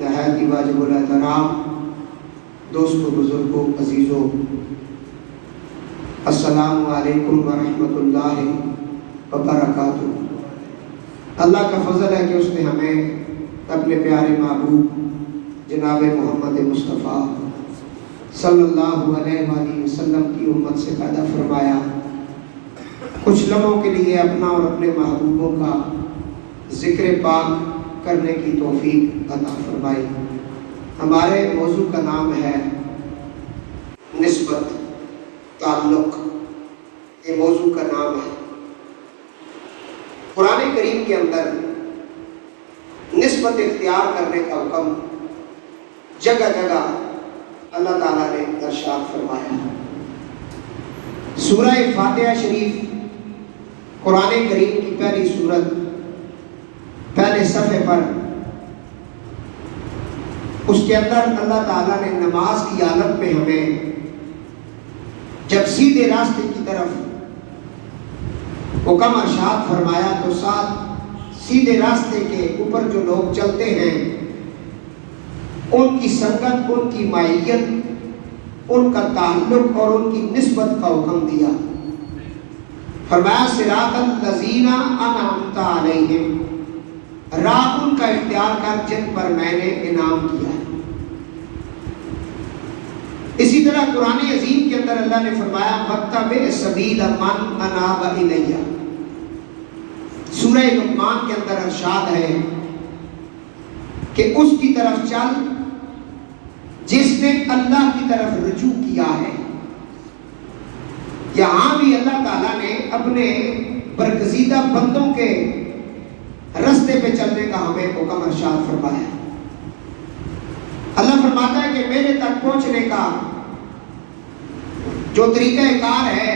نہایت ہی واجب الاحترام دوستوں، بزرگوں، عزیزوں، السلام علیکم ورحمۃ اللہ وبرکاتہ۔ اللہ کا فضل ہے کہ اس نے ہمیں اپنے پیارے محبوب جناب محمد مصطفیٰ صلی اللہ علیہ وآلہ وسلم کی امت سے پیدا فرمایا۔ کچھ لمحوں کے لیے اپنا اور اپنے محبوبوں کا ذکر پاک کرنے کی توفیق عطا فرمائی۔ ہمارے موضوع کا نام ہے نسبت، تعلق، یہ موضوع کا نام ہے۔ قرآن کریم کے اندر نسبت اختیار کرنے کا حکم جگہ جگہ اللہ تعالیٰ نے ارشاد فرمایا۔ سورہ فاتحہ شریف قرآن کریم کی پہلی سورت، پہلے صفحے پر اس کے اندر اللہ تعالیٰ نے نماز کی حالت میں ہمیں جب سیدھے راستے کی طرف حکم ارشاد فرمایا تو ساتھ سیدھے راستے کے اوپر جو لوگ چلتے ہیں ان کی سنگت، ان کی معیت، ان کا تعلق اور ان کی نسبت کا حکم دیا۔ فرمایا صراط الذین انعمت علیہم، راہ ان کا اختیار کر جن پر میں نے انعام کیا ہے۔ اسی طرح قرآن عظیم کے اندر اللہ نے فرمایا واتبع سبیل من اناب الیہ۔ سورہ لقمان کے اندر ارشاد ہے کہ اس کی طرف چل جس نے اللہ کی طرف رجوع کیا ہے۔ یہاں بھی اللہ تعالیٰ نے اپنے برگزیدہ بندوں کے رستے پہ چلنے کا ہمیں حکم ارشاد فرمایا۔ اللہ فرماتا ہے کہ میرے تک پہنچنے کا جو طریقہ کار ہے،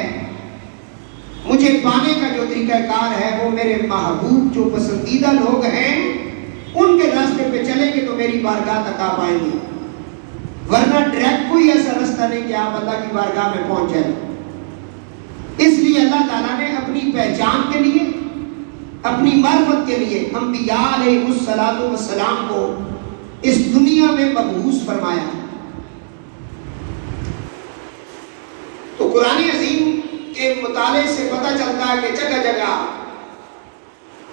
مجھے پانے کا جو طریقہ کار ہے، وہ میرے محبوب جو پسندیدہ لوگ ہیں ان کے راستے پہ چلیں گے تو میری بارگاہ تک آ پائیں گے، ورنہ ڈائریکٹ کوئی ایسا رستہ نہیں کہ آپ اللہ کی بارگاہ میں پہنچ جائیں۔ اس لیے اللہ تعالیٰ نے اپنی پہچان کے لیے، اپنی معرفت کے لیے انبیاء علیہ السلام کو اس دنیا میں مبعوث فرمایا۔ تو قرآن عظیم کے مطالعے سے پتہ چلتا ہے کہ جگہ جگہ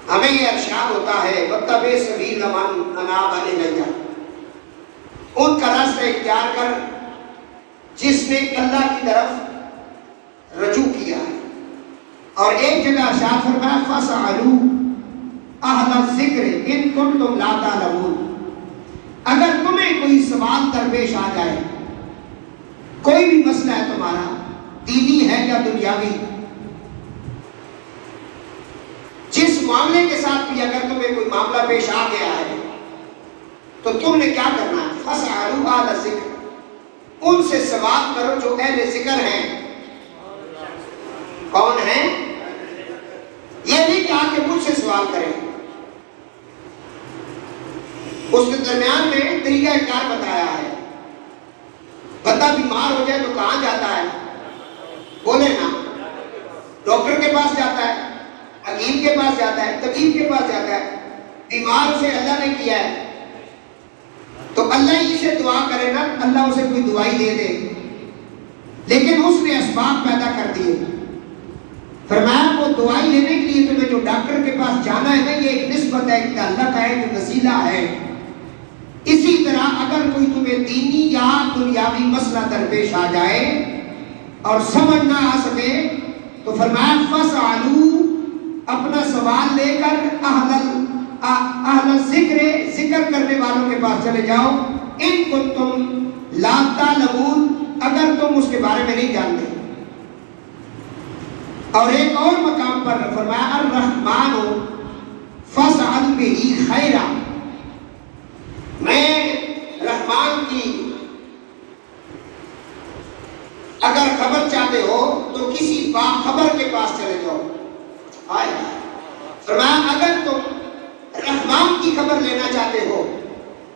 ہمیں یہ ارشاد ہوتا ہے واتبع سبیل من اناب الیہ، ان کا راستہ اختیار کر جس نے اللہ کی طرف رجوع کیا ہے۔ اور ایک جگہ ارشاد فرمایا فاسألوا اہل الذکر ان کنتم لا تعلمون، اگر تمہیں کوئی سوال درپیش آ جائے، کوئی بھی مسئلہ ہے تمہارا، دینی ہے یا دنیاوی، جس معاملے کے ساتھ بھی اگر تمہیں کوئی معاملہ پیش آ گیا ہے تو تم نے کیا کرنا ہے؟ فاسألوا اہل الذکر، ان سے سوال کرو جو اہل ذکر ہیں۔ کون ہیں؟ یہ نہیں کہا کہ مجھ سے سوال کریں، اس کے درمیان میں طریقہ کار بتایا ہے۔ بندہ بیمار ہو جائے تو کہاں جاتا ہے؟ بولے نا، ڈاکٹر کے پاس جاتا ہے، حکیم کے پاس جاتا ہے، طبیب کے پاس جاتا ہے۔ بیمار اسے اللہ نے کیا ہے تو اللہ ہی سے دعا کرے نا، اللہ اسے کوئی دوائی دے دے، لیکن اس نے اسباب پیدا کر دیے۔ فرمایا وہ دوائی لینے کے لیے تمہیں جو ڈاکٹر کے پاس جانا ہے نا، یہ ایک نسبت ہے، ایک تعلق ہے، ایک وسیلہ ہے۔ اسی طرح اگر کوئی تمہیں دینی یا دنیاوی مسئلہ درپیش آ جائے اور سمجھ نہ آ سکے تو فرمایا فاسألوا، اپنا سوال لے کر اہل ذکر کرنے والوں کے پاس چلے جاؤ، ان کنتم لا تعلمون، اگر تم اس کے بارے میں نہیں جانتے۔ اور ایک اور مقام پر فرمایا الرحمن فاسأل بہ خیرا، میں رحمان کی اگر خبر چاہتے ہو تو کسی باخبر کے پاس چلے جاؤ۔ فرمایا اگر تم رحمان کی خبر لینا چاہتے ہو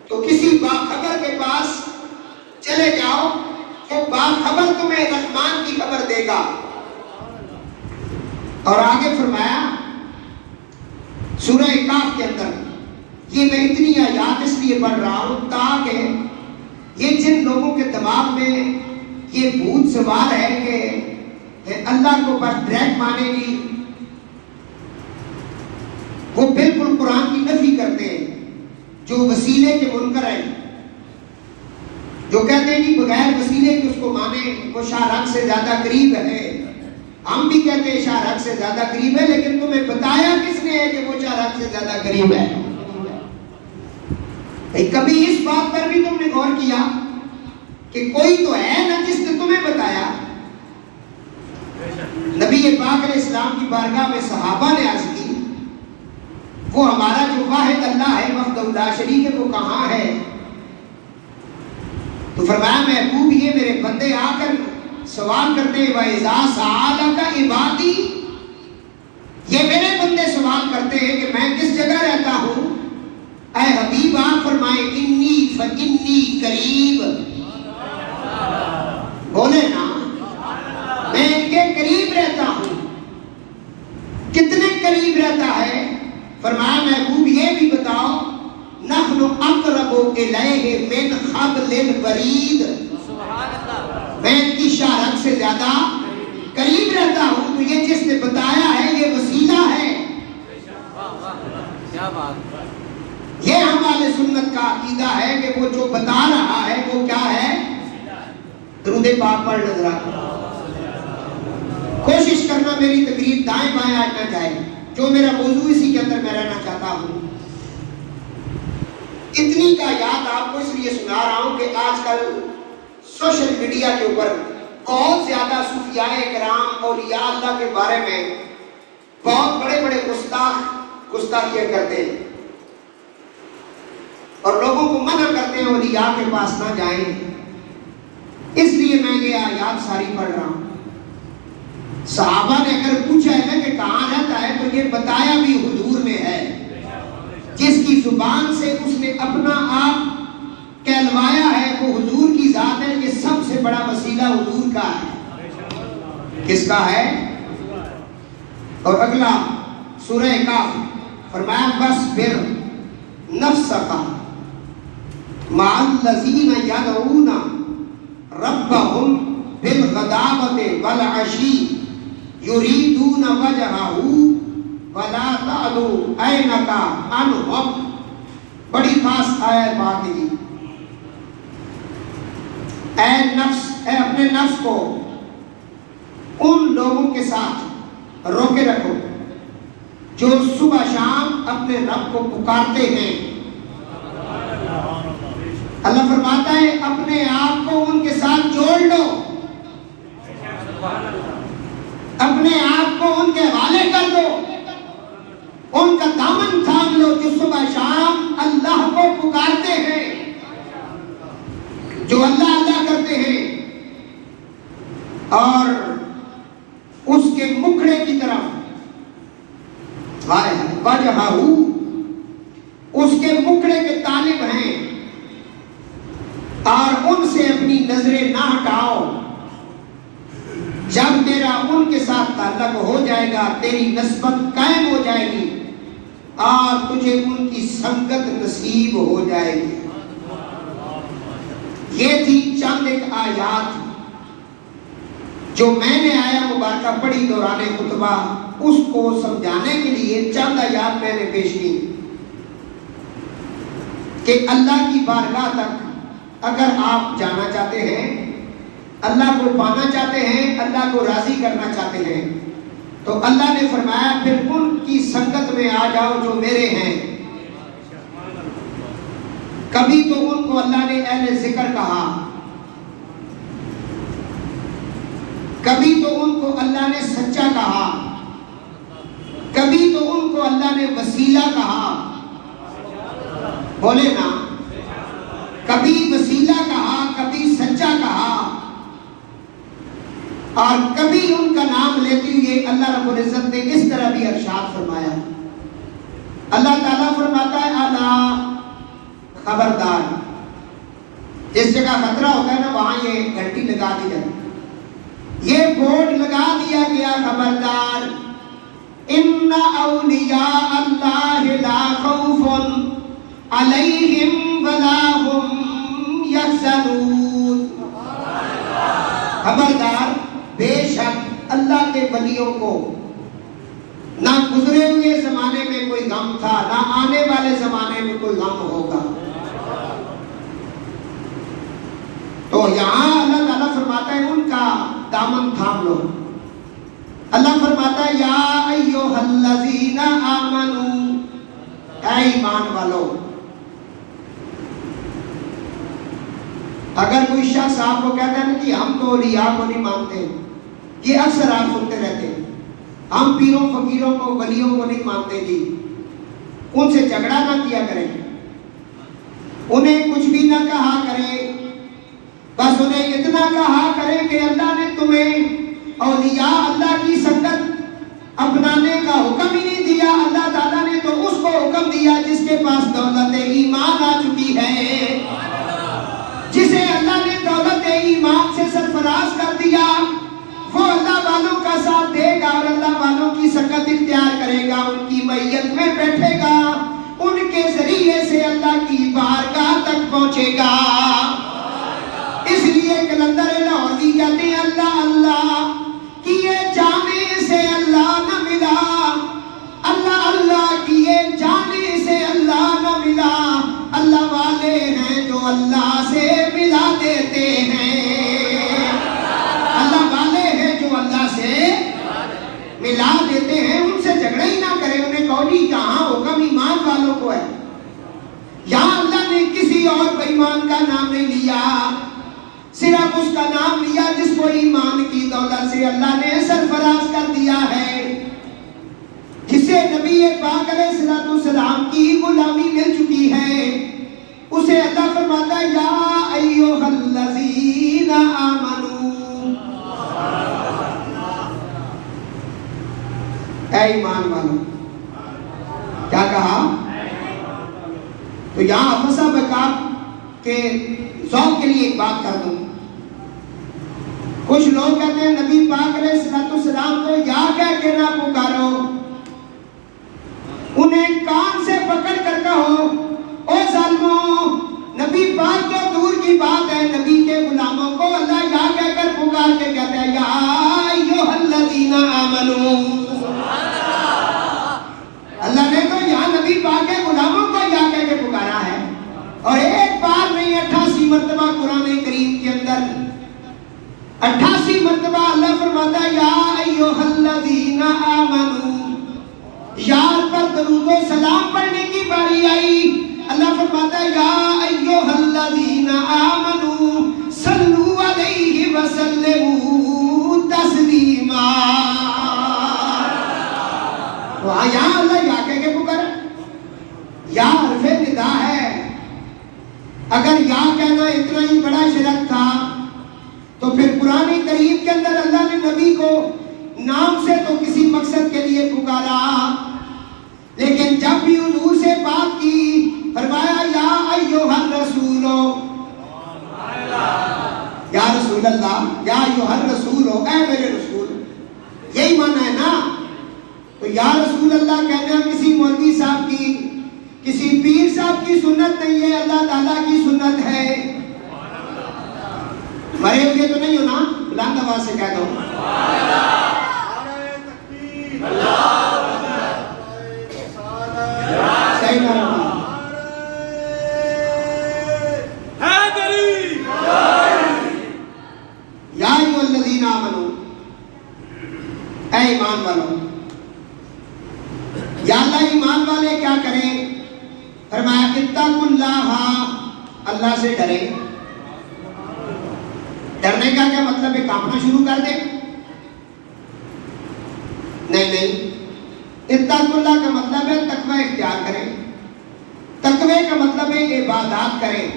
تو کسی باخبر کے پاس چلے جاؤ، وہ باخبر تمہیں رحمان کی خبر دے گا۔ اور آگے فرمایا سورہ کاف کے اندر یہ میں اتنی آیات اس لیے پڑھ رہا ہوں تاکہ یہ جن لوگوں کے دماغ میں یہ بھوت سوال ہے کہ اللہ کو بس ڈائریکٹ مانے گی، وہ بالکل قرآن کی نفی کرتے ہیں، جو وسیلے کے منکر ہیں، جو کہتے ہیں کہ بغیر وسیلے کے اس کو مانے، وہ شاہ رگ سے زیادہ قریب ہے۔ ہم بھی کہتے ہیں شاہ رگ سے زیادہ قریب ہے، لیکن تمہیں بتایا کس نے ہے کہ وہ شاہ رگ سے زیادہ قریب ہے؟ کبھی اس بات پر بھی تم نے غور کیا کہ کوئی تو ہے نا جس نے تمہیں بتایا؟ نبی پاک علیہ السلام کی بارگاہ میں صحابہ نے عرض کی، وہ ہمارا جو واحد اللہ ہے وحدہ لا شریک ہے، وہ کہاں ہے؟ تو فرمایا محبوب یہ میرے بندے آ کر سوال کرتے ہیں، وَإِذَا سَأَلَكَ عِبَادِي، یہ میرے بندے سوال کرتے ہیں کہ میں کس جگہ رہتا ہوں، اے حبیب آپ فرمائیں انی فإنی قریب، بولے نا میں ان کے قریب رہتا ہوں۔ کتنے قریب رہتا ہے؟ فرمایا محبوب یہ بھی بتاؤ، نحن اقرب الیہ من حبل الورید، میں ان کی شاہ رگ سے زیادہ قریب رہتا ہوں۔ تو یہ جس نے بتایا ہے یہ وسیلہ ہے۔ یہ ہمارے سنت کا عقیدہ ہے کہ وہ جو بتا رہا ہے وہ کیا ہے؟ درود پاک پڑھ نظر آتا۔ کوشش کرنا میری تقریر دائیں بائیں آج نہ جائے، جو میرا موضوع اسی کے اندر میں رہنا چاہتا ہوں۔ اتنی کا یاد آپ کو اس لیے سنا رہا ہوں کہ آج کل سوشل میڈیا کے اوپر بہت زیادہ صوفیاء کرام اولیاء اللہ کے بارے میں بہت بڑے بڑے گستاخیاں کرتے ہیں اور لوگوں کو منع کرتے ہیں اولیاء کے پاس نہ جائیں۔ اس لیے میں یہ آیات ساری پڑھ رہا ہوں۔ صحابہ نے اگر پوچھا ہے نا کہ کہاں رہتا ہے تو یہ بتایا بھی حضور نے ہے، جس کی زبان سے اس نے اپنا آپ کہلوایا ہے وہ حضور کی ذات ہے۔ یہ سب سے بڑا وسیلہ حضور کا ہے۔ کس کا ہے؟ اور اگلا سورہ کاف فرمایا وَاصْبِرْ نَفْسَكَ مَعَ الَّذِينَ يَدْعُونَ رَبَّهُمْ بِالْغَدَاوَةِ وَالْعَشِيِّ يُرِيدُونَ وَجْهَهُ وَلَا تَعْدُ عَيْنَكَ عَنْهُمْ۔ بڑی خاص آیت بات ہے۔ اے نفس، اے اپنے نفس کو ان لوگوں کے ساتھ روکے رکھو جو صبح شام اپنے رب کو پکارتے ہیں۔ اللہ فرماتا ہے اپنے آپ کو ان کے ساتھ جوڑ لو، اپنے آپ کو ان کے حوالے کر دو، ان کا دامن تھام لو جو صبح شام اللہ کو پکارتے ہیں، جو اللہ اللہ کرتے ہیں اور اس کے مکھڑے کی طرف وجہہ، اس کے مکھڑے کے طالب ہیں اور ان سے اپنی نظریں نہ ہٹاؤ۔ جب تیرا ان کے ساتھ تعلق ہو جائے گا تیری نسبت قائم ہو جائے گی اور تجھے ان کی سنگت نصیب ہو جائے گی۔ یہ تھی چند ایک آیات جو میں نے آیا مبارکہ پڑھی دوران خطبہ، اس کو سمجھانے کے لیے چند آیات میں نے پیش کی کہ اللہ کی بارگاہ تک اگر آپ جانا چاہتے ہیں، اللہ کو پانا چاہتے ہیں، اللہ کو راضی کرنا چاہتے ہیں، تو اللہ نے فرمایا پھر ان کی سنگت میں آ جاؤ جو میرے ہیں۔ کبھی تو ان کو اللہ نے اہل ذکر کہا، کبھی تو ان کو اللہ نے سچا کہا، کبھی تو ان کو اللہ نے وسیلہ کہا، بولے نا، کبھی وسیلہ کہا، کبھی سچا کہا، اور کبھی ان کا نام لیتے ہوئے اللہ رب العزت نے اس طرح بھی ارشاد فرمایا۔ اللہ تعالیٰ فرماتا ہے الا خبردار، جس جگہ خطرہ ہوتا ہے نا وہاں یہ گھنٹی لگا دی جاتی، یہ بورڈ لگا دیا گیا خبردار، ان اولیاء اللہ لا خوف علیہم ولا ہم یحزنون. خبردار، بے شک اللہ کے ولیوں کو نہ گزرے ہوئے زمانے میں کوئی غم تھا، نہ آنے والے زمانے میں کوئی غم ہوگا. تو یہاں اللہ تعالیٰ فرماتا ہے ان کا دامن تھام لو. اللہ فرماتا ہے یا ایھا الذین آمنو، اے ایمان والو. اگر کوئی شخص آپ کو کہتا ہے نا کہ ہم تو اولیاء کو نہیں مانتے، یہ اکثر آپ سنتے رہتے ہیں، ہم پیروں فقیروں کو ولیوں کو نہیں مانتے جی، ان سے جھگڑا نہ کیا کریں، انہیں کچھ بھی نہ کہا کریں، بس انہیں اتنا کہا کریں کہ اللہ نے تمہیں اولیاء اللہ کی سنگت اپنانے کا حکم ہی نہیں دیا. اللہ تعالیٰ نے تو اس کو حکم دیا جس کے پاس دولت ایمان آ چکی ہے، جسے اللہ نے دولت ایمان سے سرفراز کر دیا، وہ اللہ والوں کا ساتھ دے گا اور اللہ والوں کی سنگت اختیار کرے گا، ان کی معیت میں بیٹھے گا، ان کے ذریعے سے اللہ کی بارگاہ تک پہنچے گا. اس لیے کلندر لاہوری کہتے ہیں اللہ اللہ کیے جانے سے اللہ نہ ملا، اللہ اللہ کیے جانے سے اللہ نہ ملا، اللہ والے ہیں جو اللہ سے ملا دیتے ہیں. اللہ والے ہیں جو اللہ سے ملا دیتے ہیں، ان سے جھگڑا ہی نہ کریں. انہیں کہو جی کہاں حکم ایمان والوں کو ہے، یہاں اللہ نے کسی اور بے ایمان کا نام نہیں لیا، صرف اس کا نام لیا جس کو ایمان کی دولت سے اللہ نے سرفراز کر دیا ہے، جسے نبی پاک علیہ السلام کی غلامی مل چکی ہے. اسے اللہ فرماتا ہے یا ایھا الذین آمنو، اے ایمان والو. کیا کہا؟ تو یہاں افسا بکاب کے ذوق کے لیے ایک بات کر دوں. کچھ لوگ کہتے ہیں نبی پاک علیہ السلام کو یا کہہ کے نہ پکارو، انہیں کان سے پکڑ کر کہو او ظالموں، نبی پاک تو دور کی بات ہے، نبی کے غلاموں کو اللہ یا کہہ کر پکار کے کہتا ہے یا ایھا الذین آمنو. اللہ نے تو یہاں نبی پاک کے غلاموں کو یا کہہ کے پکارا ہے، اور ایک بار نہیں 88 مرتبہ قرآن کریم کے اندر 88 مرتبہ اللہ فرماتا ہے یا ایھا الذین آمنو. یار پر درود و سلام پڑھنے کی باری آئی، اللہ فرماتا ہے یا ایھا الذین آمنو صلو علیہ وسلموا تسلیما. وہاں یہاں اللہ یا کہہ کے پکارا، یا حرف ندا ہے. اگر یا کہنا اتنا ہی بڑا شرک تھا تو پھر قرآن کریم کے اندر اللہ نے نبی کو نام سے تو کسی مقصد کے لیے پکارا، لیکن جب بھی حضور سے بات کی فرمایا یا ایھا الرسول، یا رسول اللہ، یا ایھا الرسول، اے میرے رسول. یہی معنی ہے نا. تو یا رسول اللہ کہنا کسی مولوی صاحب کی، کسی پیر صاحب کی سنت نہیں ہے، اللہ تعالیٰ کی سنت ہے. مرے ہوئے تو نہیں ہو نا، بلند آواز سے کہہ دو صحیح نہ رہا. یا ایھا الذین آمنو، اے ایمان والو. یا اللہ ایمان والے کیا کریں؟ فرمایا اتقوا اللہ، اللہ سے ڈریں. ڈرنے کا کیا مطلب ہے کانپنا شروع کر دیں؟ نہیں. اتقوا اللہ کا مطلب ہے تقوی اختیار کریں. تقوی کا مطلب ہے عبادات کریں،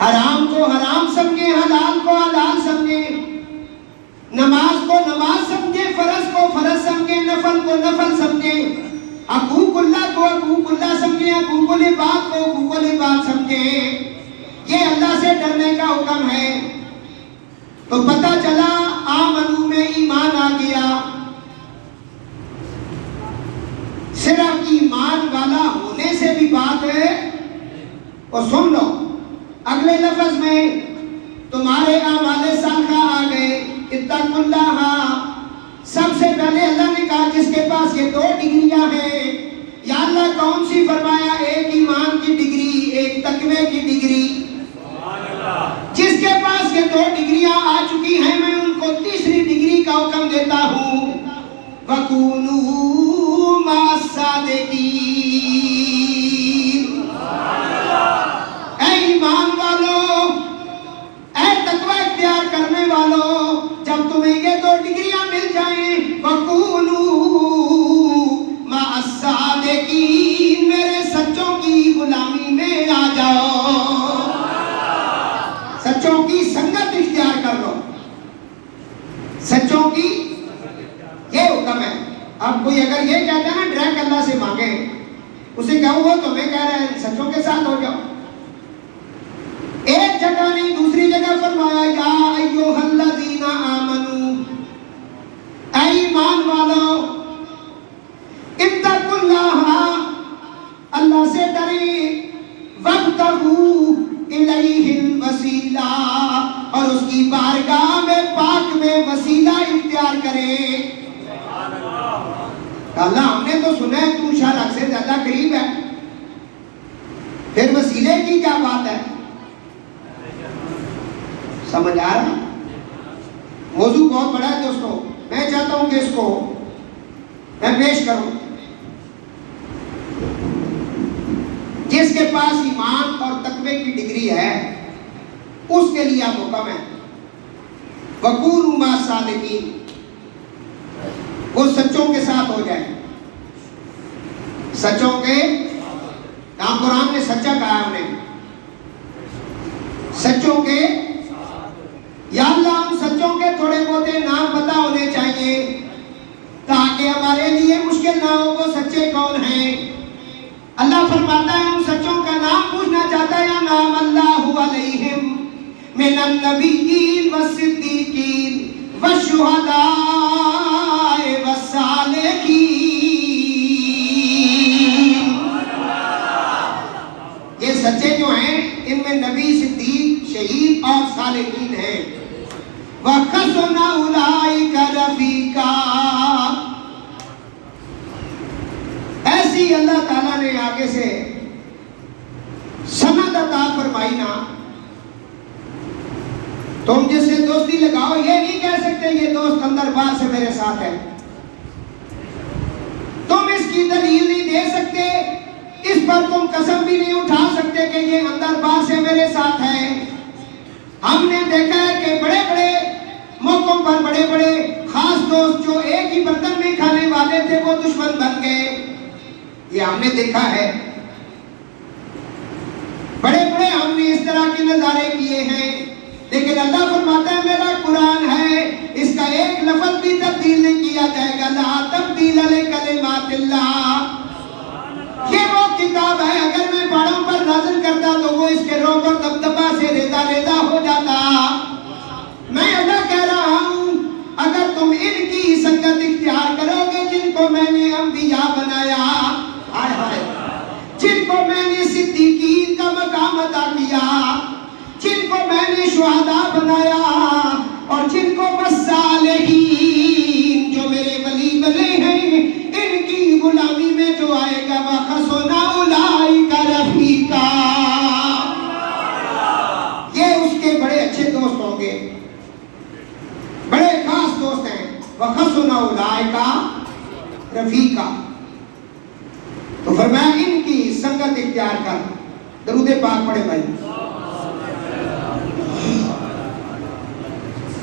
حرام کو حرام سمجھیں، حلال کو حلال سمجھیں، نماز کو نماز سمجھیں، فرض کو فرض سمجھیں، نفل کو نفل سمجھیں، حقوق اللہ کو حقوق اللہ سمجھیں، حقوق العباد کو حقوق العباد سمجھیں. یہ اللہ سے ڈرنے کا حکم ہے. تو پتہ چلا آمنو میں ایمان آ گیا. صرف ایمان والا ہونے سننے سے بھی بات ہے، اور سن لو اگلے لفظ میں تمہارے اعمال صالحہ آ گئے، اتقوا اللہ۔ سب سے پہلے اللہ نے کہا جس کے پاس یہ 2 ڈگریاں ہیں، یا اللہ کون سی؟ فرمایا ایک ایمان کی ڈگری، ایک تقوی کی ڈگری۔ جس کے پاس یہ 2 ڈگریاں آ چکی ہیں، میں ان کو تیسری ڈگری کا حکم دیتا ہوں، وَكُونُوا مَعَ الصَّادِقِينَ۔ اے ایمان والو، اے تقوی اختیار کرنے والو، جب تمہیں یہ 2 ڈگریاں مل جائیں، وَكُونُوا مَعَ الصَّادِقِينَ، میرے سچوں کی غلامی میں آ جاؤ، سچوں کی سنگت اختیار کر لو، سچوں کی یہ حکم ہے۔ اب کوئی اگر یہ کہتا ہے نا ڈائریکٹ اللہ سے مانگے، اسے کہوں وہ تمہیں کہہ رہا ہے سچوں کے ساتھ ہو جاؤ۔ ایک جگہ نہیں دوسری جگہ فرمایا یا ایھا الذین آمنو، اے ایمان والو، اتقوا اللہ، اللہ سے ڈریں، وابتغوا الیہ الوسیلہ، اور اس کی بارگاہ میں پاک میں وسیلہ اختیار کریں۔ اللہ ہم نے تو سنا ہے تو شاید حق سے زیادہ قریب ہے، پھر وسیلے کی کیا بات ہے؟ سمجھ آ رہا؟ موضوع بہت بڑا ہے دوستوں، میں چاہتا ہوں کہ اس کو میں پیش کروں۔ جس کے پاس ایمان اور تقوی کی ڈگری ہے اس کے لیے اب حکم ہے وَكُونُوا مَعَ الصَّادِقِينَ، وہ سچوں کے ساتھ ہو جائے، سچوں کے، کہاں قرآن نے سچا کہا ہم نے، سچوں کے، یا اللہ ہم سچوں کے تھوڑے بہت نام پتہ ہونے چاہیے تاکہ ہمارے لیے مشکل نہ ہو وہ سچے کون ہیں۔ اللہ فرماتا ہے ان سچوں کا نام پوچھنا چاہتا ہے، یا نام اللہ علیہم من النبیین والصدیقین والشہداء والصالحین۔ یہ سچے جو ہیں ان میں نبی، صدیق، شہید اور صالحین ہیں۔ وَحَسُنَ أُولَئِكَ رَفِیقًا، ایسی اللہ تعالیٰ نے آگے سے سند عطا فرمائی نا، تم جس سے دوستی لگاؤ یہ نہیں کہہ سکتے یہ دوست اندر باہر سے میرے ساتھ ہے، تم اس کی دلیل نہیں دے سکتے، اس پر تم قسم بھی نہیں اٹھا سکتے کہ یہ اندر باہر سے میرے ساتھ ہے۔ ہم نے دیکھا ہے کہ بڑے بڑے موقعوں پر بڑے بڑے خاص دوست جو ایک ہی برتن میں کھانے والے تھے وہ دشمن بن گئے، یہ ہم نے دیکھا ہے۔ بڑے بڑے ہم نے اس طرح کے نظارے کیے ہیں، لیکن اللہ فرماتا ہے میرا قرآن ہے، اس کا ایک لفظ بھی تبدیل نہیں کیا جائے گا، لا تبدیل لکلمات اللہ۔ یہ وہ کتاب ہے اگر میں پہاڑوں پر نازل کرتا تو وہ اس کے روب اور دبدبا سے ریزہ ریزہ ہو جاتا۔ میں اللہ کہہ رہا ہوں اگر تم ان کی سنگت اختیار کرو گے جن کو میں نے انبیاء بنایا، جن کو میں نے صدیقین کا مقام عطا کیا، جن کو میں نے شہداء بنایا، اور جن کو والصالحین جو میرے ولی بنے ہیں، ان کی غلامی میں جو آئے گا وَحَسُنَ أُولَئِكَ رَفِیقًا، یہ اس کے بڑے اچھے دوست ہوں گے، بڑے خاص دوست ہیں۔ وَحَسُنَ أُولَئِكَ رَفِیقًا، تو فرمایا ان کی سنگت اختیار کر۔ درود پاک پڑھے بھائی۔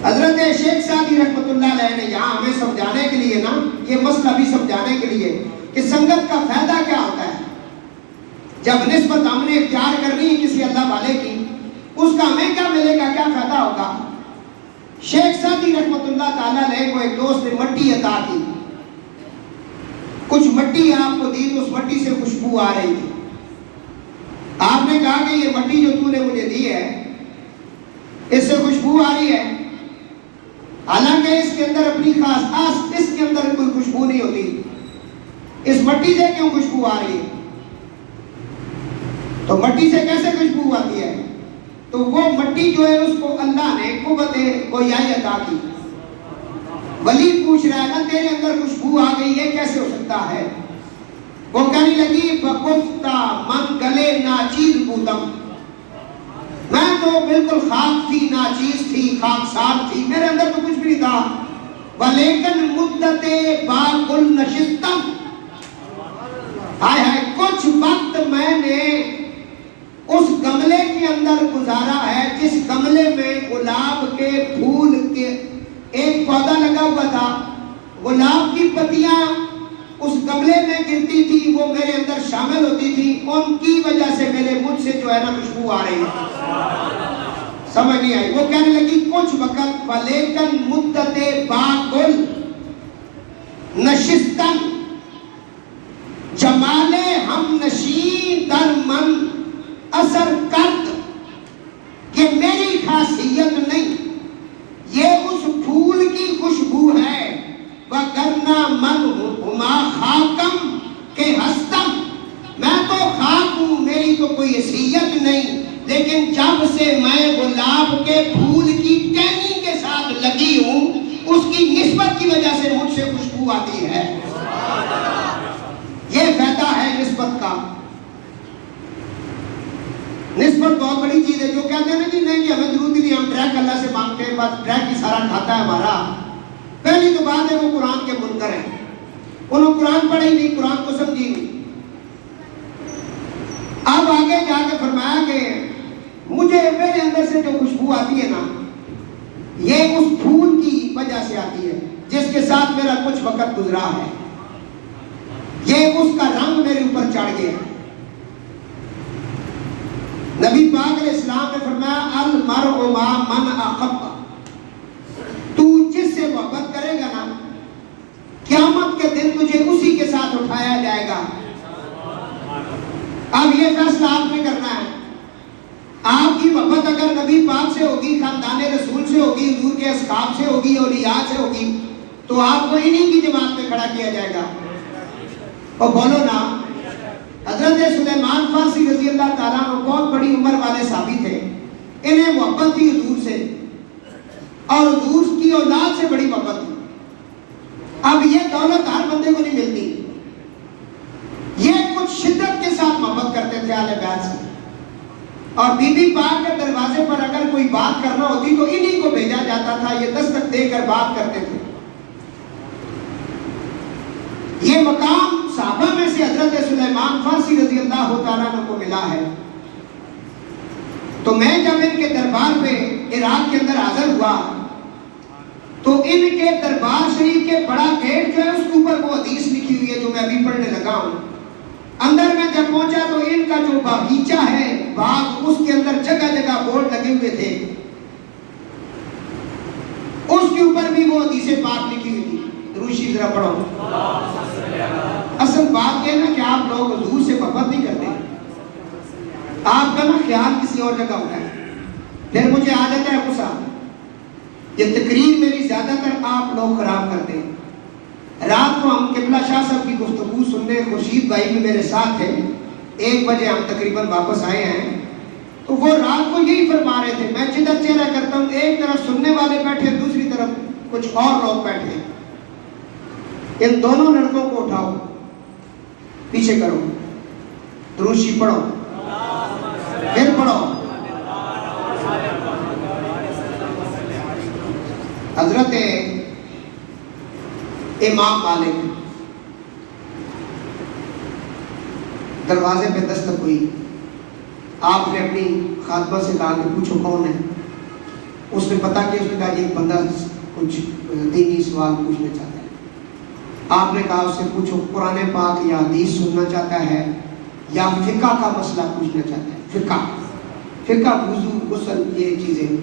حضرت شیخ سعدی رحمۃ اللہ علیہ نے یہاں ہمیں سمجھانے کے لیے نا یہ مسئلہ بھی سمجھانے کے لیے کہ سنگت کا فائدہ کیا ہوتا ہے، جب نسبت ہم نے اختیار کرنی ہے کسی اللہ والے کی، اس کا ہمیں کیا ملے گا، کیا فائدہ ہوگا۔ شیخ سعدی رحمۃ اللہ تعالیٰ علیہ کو ایک دوست نے مٹی عطا کی، کچھ مٹی آپ کو دی تو اس مٹی سے خوشبو آ رہی تھی، آپ نے کہا کہ یہ مٹی جو تو نے مجھے دی ہے اس سے خوشبو آ رہی ہے، حالانکہ اس کے اندر اپنی خاص اس کے اندر کوئی خوشبو نہیں ہوتی، اس مٹی سے کیوں خوشبو آ رہی ہے؟ تو مٹی سے کیسے خوشبو آتی ہے؟ تو وہ مٹی جو ہے اس کو اللہ نے قوت گویائی عطا کی. ولی پوچھ رہا ہے نا تیرے اندر خوشبو آ گئی ہے کیسے ہو سکتا ہے؟ وہ کہنے لگی بکفتہ من گلے ناچیز بودم، میں تو بالکل خاک تھی، ناچیز تھی، خاکسار تھی، میرے اندر تو کچھ بھی نہیں تھا. ولیکن مدت باقل نشستم، ہائے ہائے کچھ وقت میں نے اس گملے کے اندر گزارا ہے جس گملے میں گلاب کے پھول کے ایک پودا لگا ہوا تھا. گلاب کی پتیاں اس گملے میں گرتی تھی، وہ میرے اندر شامل ہوتی تھی، ان کی وجہ سے مجھ سے جو ہے نا خوشبو آ رہی ہے. سمجھ نہیں آئی. وہ کہنے لگی کچھ وقت ولیکن مدت باقل نشستن جمال ہم نشین در من اثر کرد، کہ میری خاصیت نہیں، یہ اس پھول کی خوشبو ہے. وَگَرْنَا مَنْ ہُمَا خَاکَمْ کہ ہستم، میں تو خاک ہوں، میری تو کوئی حیثیت نہیں، لیکن جب سے میں گلاب کے پھول کی ٹہنی کے ساتھ لگی ہوں اس کی نسبت کی وجہ سے مجھ سے خوشبو آتی ہے. یہ فائدہ ہے نسبت کا. نسبت بہت بڑی چیز ہے. جو کہتے ہیں نا کہ نہیں کہ ہمیں ضرورت نہیں، ہم ٹریک اللہ سے مانگتے ہیں، بس ٹریک ہی سارا کھاتا ہے ہمارا. پہلی تو بات ہے وہ قرآن کے منکر ہیں، انہوں نے قرآن پڑھا ہی نہیں، قرآن کو سمجھی نہیں. اب آگے جا کے فرمایا کہ مجھے میرے اندر سے جو خوشبو آتی ہے نا یہ اس پھول کی وجہ سے آتی ہے جس کے ساتھ میرا کچھ وقت گزرا ہے، یہ اس کا رنگ میرے اوپر چڑھ گیا. نبی پاک علیہ السلام نے فرمایا المرء مع من احب، تو جس سے محبت کرے گا نا قیامت کے دن تجھے اسی کے ساتھ اٹھایا جائے گا. اب یہ فیصلہ آپ نے کرنا ہے. آپ کی محبت اگر نبی پاک سے ہوگی، خاندان رسول سے ہوگی، حضور کے اصحاب سے ہوگی، اولیاء سے ہوگی، تو آپ کو انہی کی جماعت میں کھڑا کیا جائے گا. اور بولو نا، حضرت سلیمان فارسی رضی اللہ تعالیٰ عنہ بہت بڑی عمر والے صحابی تھے، انہیں محبت تھی حضور سے اور حضور کی اولاد سے بڑی محبت تھی. اب یہ دولت ہر بندے کو نہیں ملتی. یہ کچھ شدت کے ساتھ محبت کرتے تھے اہل بیت سے، اور بی بی پاک کے دروازے پر اگر کوئی بات کرنا ہوتی تو انہی کو بھیجا جاتا تھا، یہ دستک دے کر بات کرتے تھے. یہ مقام صحابہ میں سے حضرت سلیمان فارسی رضی اللہ تعالیٰ عنہ کو ملا ہے. تو میں جب ان کے دربار پہ عراق کے اندر حاضر ہوا تو ان کے دربار شریف کے بڑا گیٹ جو ہے اس کے اوپر وہ حدیث لکھی ہوئی ہے جو میں ابھی پڑھنے لگا ہوں. اندر میں جب پہنچا تو ان کا جو باغیچہ ہے باغ، اس کے اندر جگہ جگہ بورڈ لگے ہوئے تھے، اس کے اوپر بھی وہ حدیث پاک لکھی ہوئی تھی. روشی ذرا پڑھو. اصل بات یہ ہے نا کہ آپ لوگ حضور سے محبت نہیں کرتے، آپ کا نا خیال کسی اور جگہ ہوتا ہے. پھر مجھے آ جاتا ہے غصہ. یہ تقریر میری زیادہ تر آپ لوگ خراب کرتے ہیں. رات کو ہم قبلہ شاہ صاحب کی گفتگو سننے، خورشید بھائی بھی میرے ساتھ تھے، 1 بجے ہم تقریباً واپس آئے ہیں. تو وہ رات کو یہی فرما رہے تھے. میں جدھر چہرہ کرتا ہوں ایک طرف سننے والے بیٹھے، دوسری طرف کچھ اور لوگ بیٹھے. ان دونوں لڑکوں کو اٹھاؤ، پیچھے کرو، دروشی پڑھو، پھر پڑھو. حضرت امام مالک دروازے پہ دستک ہوئی. آپ نے اپنی خادمہ سے کہا کہ پوچھو کون ہے. اس نے پتا کیا، اس نے کہا یہ بندہ کچھ دینی سوال پوچھنا چاہتا ہے. آپ نے کہا اس سے پوچھو قرآن پاک یا حدیث سننا چاہتا ہے یا فقہ کا مسئلہ پوچھنا چاہتا ہے. فقہ وضو غسل یہ چیزیں.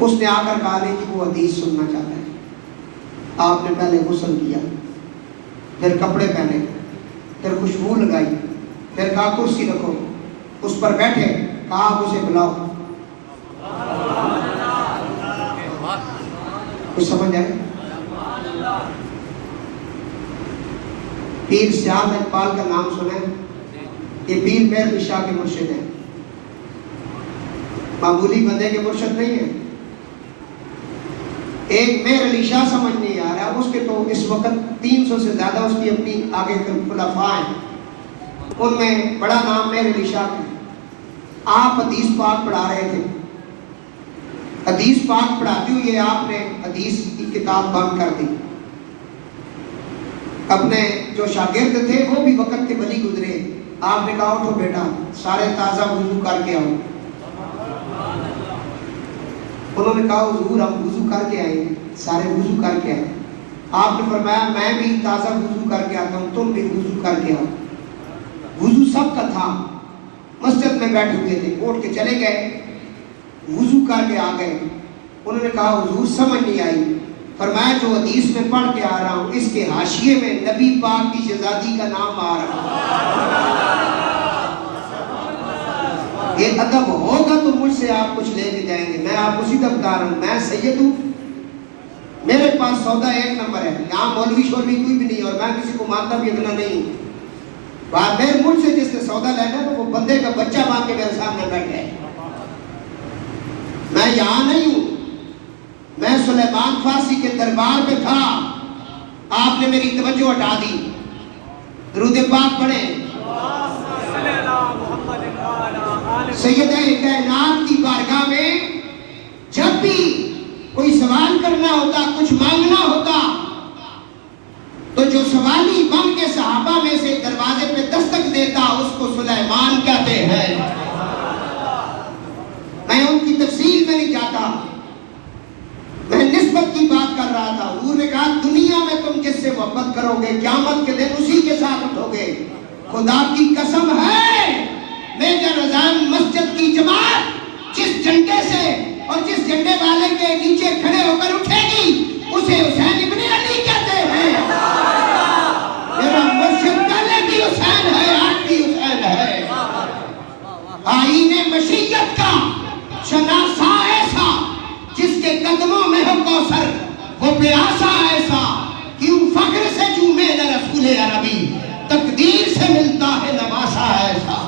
اس نے آ کر کہا کہ وہ حدیث سننا چاہتا ہے. آپ نے پہلے غسل کیا، پھر کپڑے پہنے، پھر خوشبو لگائی، پھر کہا کرسی رکھو، اس پر بیٹھے، کہا آپ اسے بلاؤ. کچھ سمجھ آئے؟ پیر سیاد اقبال کا نام سنا ہے؟ یہ پیر میر علی شاہ کے مرشد ہیں، معمولی بندے کے مرشد نہیں ہیں۔ ایک میر علی شاہ سمجھ نہیں آ رہا، اس کے تو اس وقت 300 سے زیادہ اس کی اپنی آگے خلفاء ہیں، ان میں بڑا نام میر علی شاہ ہے۔ آپ حدیث پاک پڑھا رہے تھے، حدیث پاک پڑھاتے ہوئے آپ نے حدیث کی کتاب بند کر دی۔ اپنے جو شاگرد تھے وہ بھی وقت کے ولی گزرے، آپ نے کہا اٹھو بیٹا سارے تازہ وضو کر کے آؤ۔ انہوں نے کہا حضور ہم وضو کر کے آئے ہیں، سارے وضو کر کے آئے۔ آپ نے فرمایا میں بھی تازہ وضو کر کے آتا ہوں، تم بھی وضو کر کے آؤ۔ وضو سب کا تھا، مسجد میں بیٹھے ہوئے تھے، اٹھ کے چلے گئے، وضو کر کے آ گئے۔ انہوں نے کہا حضور سمجھ نہیں آئی۔ فرمایا جو حدیث میں پڑھ کے آ رہا ہوں اس کے حاشیے میں نبی پاک کی شہزادی کا نام آ رہا ہے۔ یہ ادب ہوگا تو مجھ سے آپ کچھ لے کے جائیں گے، میں آپ کو سیدھا بتا رہا ہوں، میں سید ہوں، میرے پاس سودا 1 نمبر ہے، یہاں مولوی شولوی کوئی بھی نہیں، اور میں کسی کو مانتا بھی اتنا نہیں ہوں۔ میرے مجھ سے جس نے سودا لینا ہے وہ بندے کا بچہ مان کے میرے سامنے بیٹھے ہے۔ میں یہاں نہیں ہوں، میں سلیمان فارسی کے دربار پہ تھا، آپ نے میری توجہ ہٹا دی۔ درود پاک پڑھیں۔ سیدہ کائنات کی بارگاہ میں جب بھی کوئی سوال کرنا ہوتا، کچھ مانگنا ہوتا، تو جو سوالی بن کے صحابہ میں سے دروازے پہ دستک دیتا اس کو سلیمان کہتے ہیں۔ میں ان کی تفصیل میں نہیں جاتا، میں نسبت کی بات کر رہا تھا۔ حضور نے کہا دنیا میں تم جس سے محبت کرو گے قیامت کے دن اسی کے ساتھ اٹھو گے۔ خدا کی قسم ہے میجر اذان مسجد کی جماعت جس جھنڈے سے اور جس جھنڈے والے کے نیچے کھڑے ہو کر اٹھے گی اسے حسین ابن علی کہتے ہیں۔ میرا مرشد پہلے بھی حسین ہے، آج بھی حسین ہے۔ آئین مشیت کا شناسا ایسا جس کے قدموں میں ہو کوثر، وہ پیاسا ایسا کیوں فخر سے چومے نہ رسول عربی، تقدیر سے ملتا ہے نواسا ایسا۔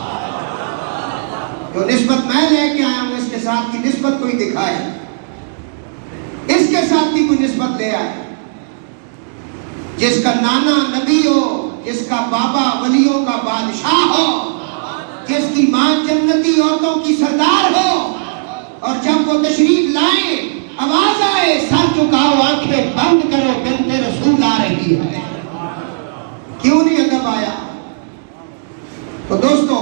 جو نسبت میں لے کے آیا ہوں اس کے ساتھ کی نسبت کوئی دکھائے، اس کے ساتھ کی کوئی نسبت لے آئے۔ جس کا نانا نبی ہو، جس کا بابا ولیوں کا بادشاہ ہو، جس کی ماں جنتی عورتوں کی سردار ہو، اور جب وہ تشریف لائیں آواز آئے سر جھکاؤ آنکھیں بند کرو بنت رسول آ رہی ہے، کیوں نہیں ادب آیا؟ تو دوستو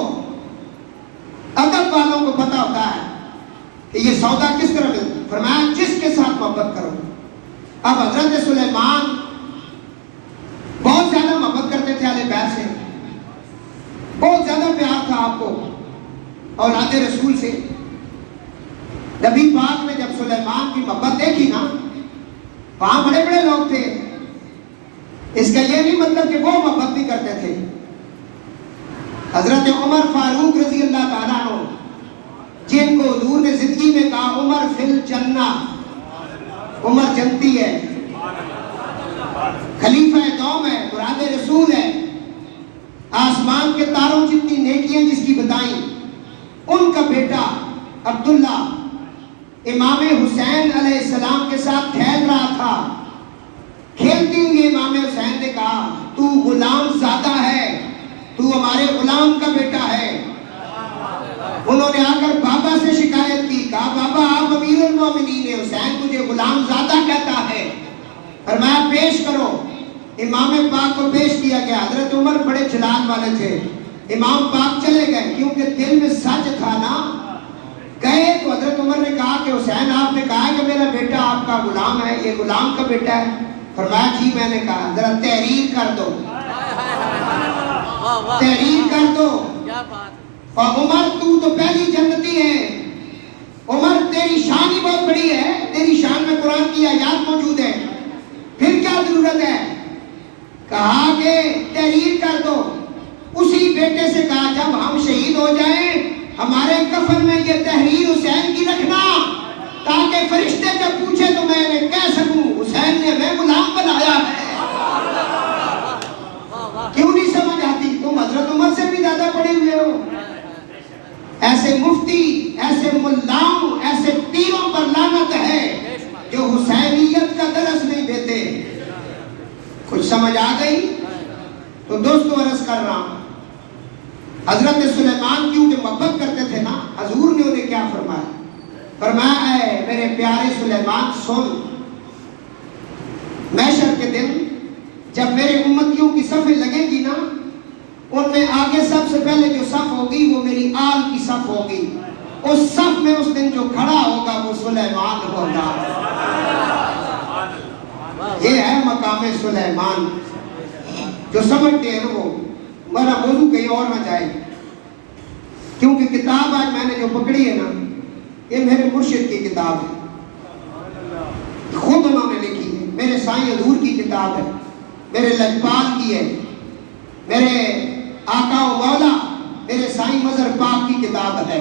ادب والوں کو پتا ہوتا ہے کہ یہ سودا کس طرح ملتا۔ فرمایا جس کے ساتھ محبت کرو۔ اب حضرت سلیمان بہت زیادہ محبت کرتے تھے اہل بیت سے، بہت زیادہ پیار تھا آپ کو اولاد رسول سے۔ نبی پاک نے جب سلیمان کی محبت دیکھی نا، وہاں بڑے بڑے لوگ تھے، اس کا یہ نہیں مطلب کہ وہ محبت بھی کرتے تھے۔ حضرت عمر فاروق رضی اللہ تعالیٰ عنہ جن کو حضور نے زندگی میں کہا عمر فی الجنہ، عمر جنتی ہے، خلیفہ دوم ہے، مراد رسول ہے، آسمان کے تاروں جتنی نیکیاں جس کی بتائیں، ان کا بیٹا عبداللہ امام حسین علیہ السلام کے ساتھ کھیل رہا تھا۔ کھیلتے ہوئے امام حسین نے کہا تو غلام زادہ ہے، تو ہمارے غلام کا بیٹا ہے۔ انہوں نے آ کر بابا سے شکایت کی، کہا بابا آپ امیر المومنین ہیں، حسین تجھے غلام زادہ کہتا ہے۔ فرمایا پیش کرو۔ امام پاک کو پیش کیا گیا۔ حضرت عمر بڑے جلال والے تھے، امام پاک چلے گئے کیونکہ دل میں سچ تھا نا۔ گئے تو حضرت عمر نے کہا کہ حسین آپ نے کہا کہ میرا بیٹا آپ کا غلام ہے، یہ غلام کا بیٹا ہے؟ فرمایا جی میں نے کہا ذرا تحریر کر دو، تحریر کر دو۔ اور عمر تو پہلی جنتی ہے، عمر تیری شان ہی بہت بڑی ہے، تیری شان میں قرآن کی آیات موجود ہے، پھر کیا ضرورت ہے؟ کہا کہ تحریر کر دو۔ اسی بیٹے سے کہا جب ہم شہید ہو جائیں ہمارے کفن میں یہ تحریر حسین کی رکھنا، تاکہ فرشتے جب پوچھے تو میں نے کہہ سکوں حسین نے ہمیں غلام بنایا ہے۔ کیوں نہیں سمجھ آتی؟ تم حضرت عمر سے بھی زیادہ پڑے ہوئے ہو۔ ایسے مفتی، ایسے ملاؤں، ایسے پیروں پر لعنت ہے جو حسینیت کا درس نہیں دیتے۔ کچھ سمجھ آ گئی؟ تو دوستو عرض کر رہا ہوں، حضرت سلیمان کیونکہ محبت کرتے تھے نا، حضور نے انہیں کیا فرمایا؟ فرمایا اے میرے پیارے سلیمان سن، محشر کے دن جب میرے امتیوں کی صفیں لگے گی نا، ان میں آگے سب سے پہلے جو صف ہوگی وہ میری آل کی صف ہوگی۔ اس صف میں اس دن جو کھڑا ہوگا وہ سلیمان ہوگا۔ یہ ہے مقام سلیمان۔ جو سمجھتے ہیں وہ میرا موضوع کہیں اور نہ جائے، کیونکہ کتاب آج میں نے جو پکڑی ہے نا، یہ میرے مرشد کی کتاب ہے، خود انہوں نے لکھی ہے، میرے سائیں حضور کی کتاب ہے، میرے لجپال کی ہے، میرے آقا و مولا میرے سائیں مظہر پاک کی کتاب ہے،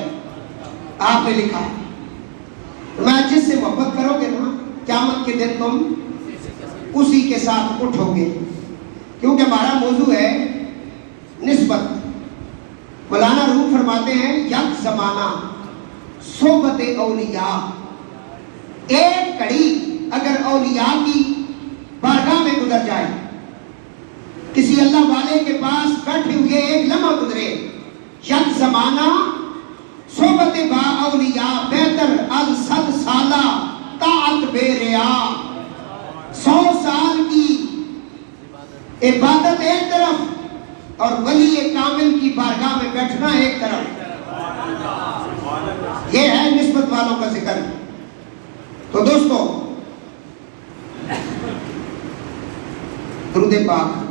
آپ نے لکھا ہے۔ میں جس سے محبت کرو گے نا، قیامت کے دن تم اسی کے ساتھ اٹھو گے، کیونکہ ہمارا موضوع ہے نسبت۔ مولانا روم فرماتے ہیں یک زمانہ صحبت اولیاء، ایک کڑی اگر اولیاء کی بارگاہ میں گزر جائے، کسی اللہ والے کے پاس بیٹھے ہوئے ایک لمحہ گزرے، یک زمانہ صحبت با اولیاء بہتر از 100 سالہ طاعت بے ریا۔ 100 سال کی عبادت ایک طرف اور ولی کامل کی بارگاہ میں بیٹھنا ایک طرف، یہ ہے نسبت والوں کا ذکر۔ تو دوستو درود پاک۔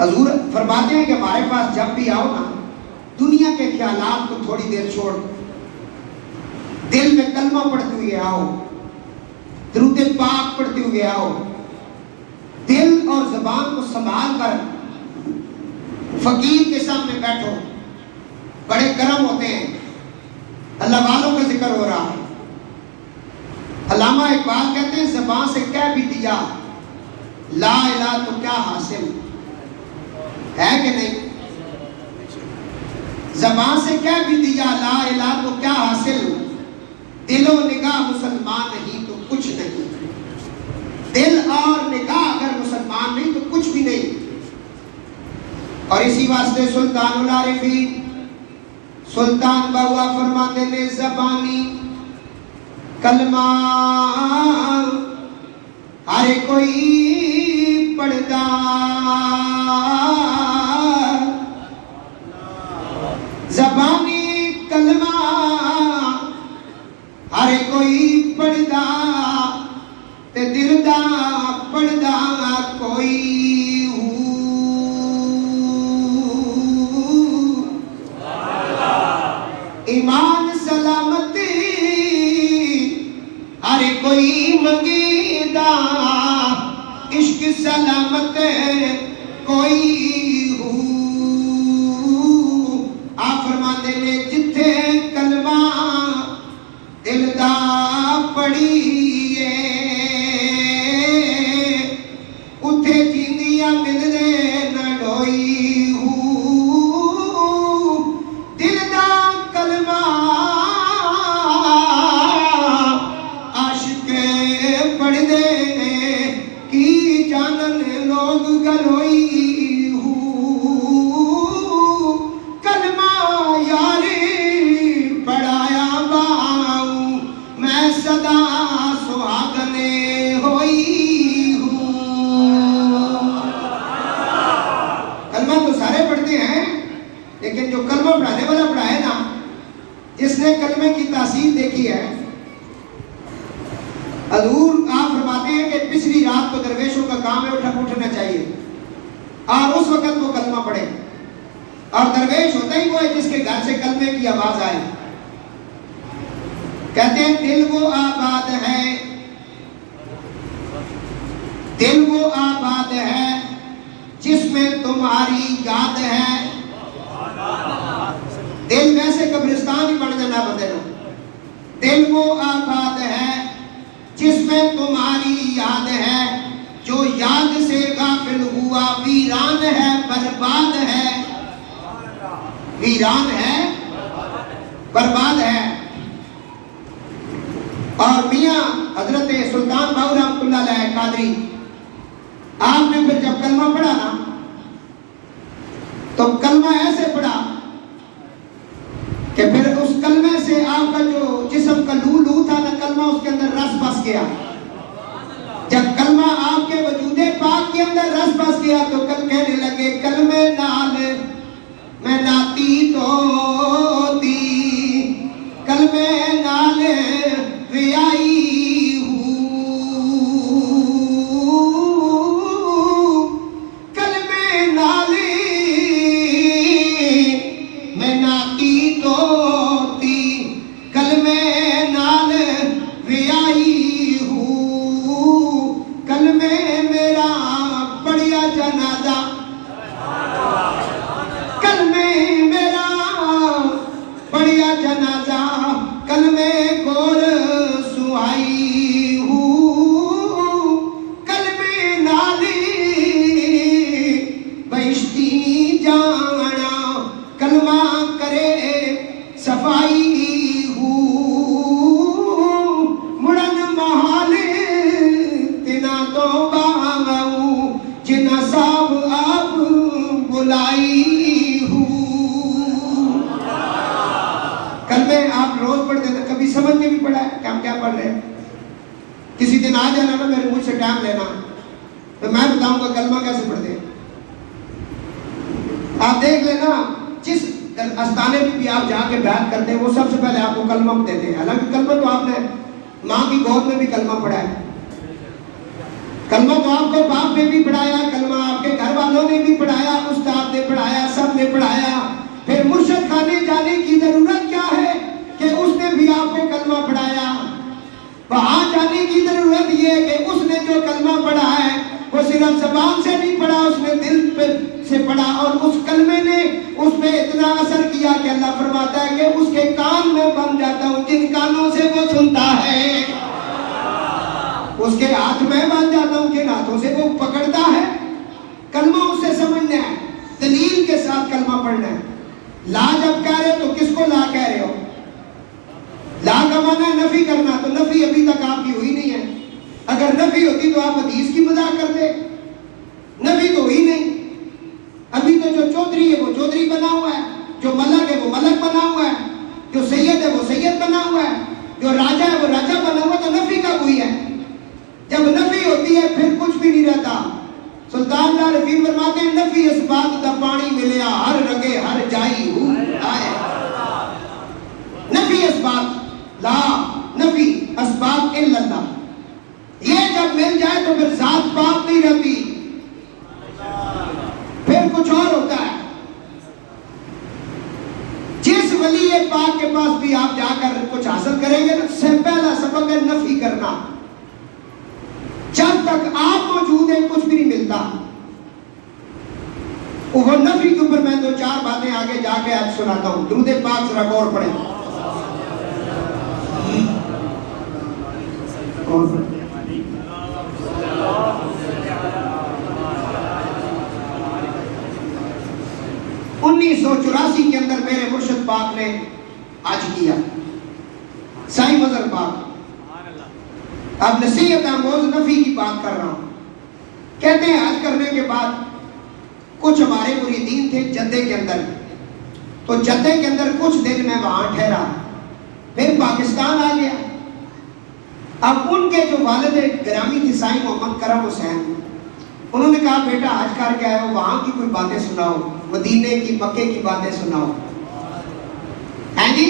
حضور فرماتے ہیں کہ ہمارے پاس جب بھی آؤ نا، دنیا کے خیالات کو تھوڑی دیر چھوڑ، دل میں کلمہ پڑھتے ہوئے آؤ، درود پاک پڑھتے ہوئے آؤ، دل اور زبان کو سنبھال کر فقیر کے سامنے بیٹھو، بڑے کرم ہوتے ہیں، اللہ والوں کا ذکر ہو رہا ہے۔ علامہ اقبال کہتے ہیں زبان سے کہہ بھی دیا لا الہ تو کیا حاصل ہے کہ نہیں؟ زبان سے کہہ بھی دیا لا الہ تو کیا حاصل، دل و نگاہ مسلمان نہیں تو کچھ نہیں، دل اور نگاہ اگر مسلمان نہیں تو کچھ بھی نہیں۔ اور اسی واسطے سلطان العارفین سلطان باوا فرماتے نے زبانی کلمہ ہر کوئی پڑھتا، زبانی کلمہ ہر کوئی پڑھتا تے دل دا پڑھدا کوئی ایمان سلامتی ہر کوئی منگیدا، عشق سلامت کوئی ہو۔ آپ فرماتے نے جتھے کلمہ دل دا پڑھیے، اتھے جیندیاں ملنے نہ ڈوئی ہو۔ دل دا کلمہ عاشق پڑھ دے کی جانن لوگ گلوئی ہو۔ کلمہ یاری پڑھایا باؤں میں صدا سہاگنے ہوئی ہوں۔ کلمہ تو سارے پڑھتے ہیں، لیکن جو کلمہ پڑھانے والا پڑھائے نا، جس نے کلمے کی تاثیر دیکھی ہے، حضور آپ فرماتے ہیں کہ پچھلی رات کو درویشوں کا کام ہے اٹھنا چاہیے، اور اس وقت وہ کلمہ پڑھے، اور درویش ہوتا ہی وہ ہے جس کے گھر سے کلمے کی آواز آئے۔ کہتے ہیں دل وہ آباد ہے، دل وہ آباد ہے جس میں تمہاری یاد ہے۔ دل ویسے قبرستان ہی بن جانا بندے نا، دل وہ آباد ہے جس میں تمہاری یاد ہے، جو یاد سے غافل ہوا بھی ویران ہے برباد ہے، ویران ہے برباد ہے۔ اور میاں حضرت سلطان باہو رحمۃ اللہ علیہ قادری، آپ نے پھر جب کلمہ پڑھا نا تو کلمہ ایسے پڑھا کہ پھر اس کلمے سے آپ کا جو جسم کا لو تھا نا، کلمہ اس کے اندر رس بس گیا۔ جب کلمہ آپ کے وجود پاک کے اندر رس بس گیا تو کل کہنے لگے کلمے نال میں ناتی تو تی، کلمے نال ویائی ہوں، کلمے نال میں ناتی تو تی، کلمے نال ویائی ہوں، کلمے میرا پڑھیا جنازہ، کلمے میرا پڑھیا جنازہ، کلمے گور سوائی ہوں، کلمے نالی بہشتی جانا، کلمہ کرے صفائی ہوں، مڑن محال تنا تو باغوں، جنا صاحب آپ بلائی ہوں۔ کلمے آپ روز پڑھتے تھے، کبھی سمجھ کے بھی پڑھا ہے کہ ہم کیا پڑھ رہے ہیں؟ کسی دن آ جانا نا میرے مجھ سے ٹائم لینا تو میں بتاؤں گا کلمہ کیسے پڑھتے ہیں۔ آپ دیکھ لینا جس استانے میں بھی آپ جا کے بیعت کرتے ہیں وہ سب سے پہلے آپ کو کلمہ دیتے ہیں، حالانکہ کلمہ تو آپ نے ماں کی گود میں بھی کلمہ پڑھا ہے، کلمہ تو آپ کو باپ نے بھی پڑھایا، کلمہ آپ کے گھر والوں نے بھی پڑھایا، استاد نے پڑھایا، سب نے پڑھایا۔ پھر مرشد خانے جانے کی ضرورت کیا ہے کہ اس نے بھی آپ کو کلمہ پڑھایا؟ وہاں جانے کی ضرورت یہ ہے کہ اس نے جو کلمہ پڑھا ہے وہ صرف زبان سے نہیں پڑھا، اس نے دل پہ سے پڑھا، اور اس کلمے نے اس پہ اتنا اثر کیا کہ اللہ فرماتا ہے کہ اس کے کان میں بن جاتا ہوں جن کانوں سے وہ سنتا ہے، اس کے ہاتھ میں بن جاتا ہوں جن ہاتھوں سے وہ پکڑتا ہے۔ کلمہ اسے سمجھنا ہے، دلیل کے ساتھ کلمہ پڑھنا ہے۔ لا جب کہہ رہے تو کس کو لا کہہ رہے ہو؟ لا کا معنی ہے نفی کرنا، تو نفی ابھی تک آپ کی ہوئی نہیں ہے۔ اگر نفی ہوتی تو آپ حدیث کی مذاق کرتے، نفی تو ہوئی نہیں۔ ابھی تو جو چودھری ہے وہ چودھری بنا ہوا ہے، جو ملک ہے وہ ملک بنا ہوا ہے، جو سید ہے وہ سید بنا ہوا ہے، جو راجہ ہے وہ راجہ بنا ہوا ہے، تو نفی کب ہوئی ہے؟ جب نفی ہوتی ہے پھر کچھ بھی نہیں رہتا۔ سلطان عارفین فرماتے ہیں نفی اس بات دا پانی ملیا ہر رگے ہر جائی ہو آئے، نفی اس بات لا نفی اسباب الا اللہ، یہ جب مل جائے تو پھر ذات پاک نہیں رہتی، پھر کچھ اور ہوتا ہے۔ جس ولی پاک کے پاس بھی آپ جا کر کچھ حاصل کریں گے نا، سے پہلا سبق ہے نفی کرنا۔ جب تک آپ موجود ہیں کچھ بھی نہیں ملتا۔ وہ نفی کے اوپر میں دو چار باتیں آگے جا کے آج سناتا ہوں، درود پاک ذرا غور پڑھیں۔ انیس سو چوراسی کے اندر میرے مرشد پاک نے حج کیا، سائی مظہر پاک۔ اب نصیحت آموز نفی کی بات کر رہا ہوں۔ کہتے ہیں حج کرنے کے بعد کچھ ہمارے مریدین تھے جدے کے اندر، تو جدے کے اندر کچھ دن میں وہاں ٹھہرا، پھر پاکستان آ گیا۔ اب ان کے جو والد گرامی تھی سائی محمد کرم حسین، انہوں نے کہا بیٹا حج کر کے آئے ہو، وہاں کی کوئی باتیں سناؤ، مدینے کی مکے کی باتیں سناؤ۔ ہیں جی